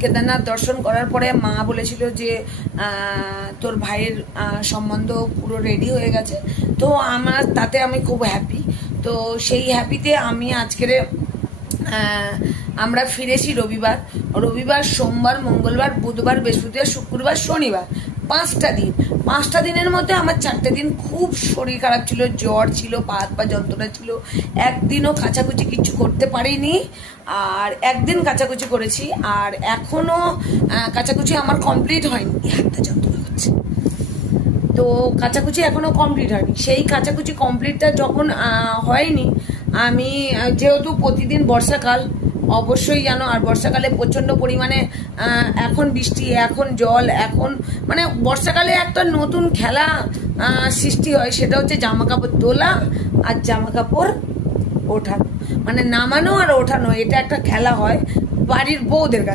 কেদারনাথ দর্শন করার পরে মা বলেছিল যে তোর ভাইয়ের সম্বন্ধ পুরো রেডি হয়ে গেছে। তো আমার তাতে আমি খুব হ্যাপি। তো সেই হ্যাপিতে আমি আজকের আমরা ফিরেছি রবিবার, সোমবার, মঙ্গলবার, বুধবার, বৃহস্পতিবার, শুক্রবার, শনিবার, 5টা দিন। 5টা দিনের মধ্যে আমার 4টে দিন খুব শরীর খারাপ ছিল, জ্বর ছিল, পা হাত পা যন্ত্রণা ছিল, একদিনও কাচাকুচি কিছু করতে পারিনি। আর একদিন কাচাকুচি করেছি, আর এখনো কাচাকুচি আমার কমপ্লিট হয়নি, হাতটা যন্ত্রণা হচ্ছে। তো কাচাকুচি এখনো কমপ্লিট হয়নি। সেই কাচাকুচি কমপ্লিটটা যখন হয়নি, আমি যেহেতু প্রতিদিন বর্ষাকাল অবশ্যই জানো, আর বর্ষাকালে প্রচন্ড পরিমাণে এখন বৃষ্টি, এখন জল, এখন মানে বর্ষাকালে একটা নতুন খেলা সৃষ্টি হয়, সেটা হচ্ছে জামা কাপড় তোলা আর জামা কাপড় ওঠানো, মানে নামানো আর ওঠানো, এটা একটা খেলা হয় বাড়ির বউদের কাছে।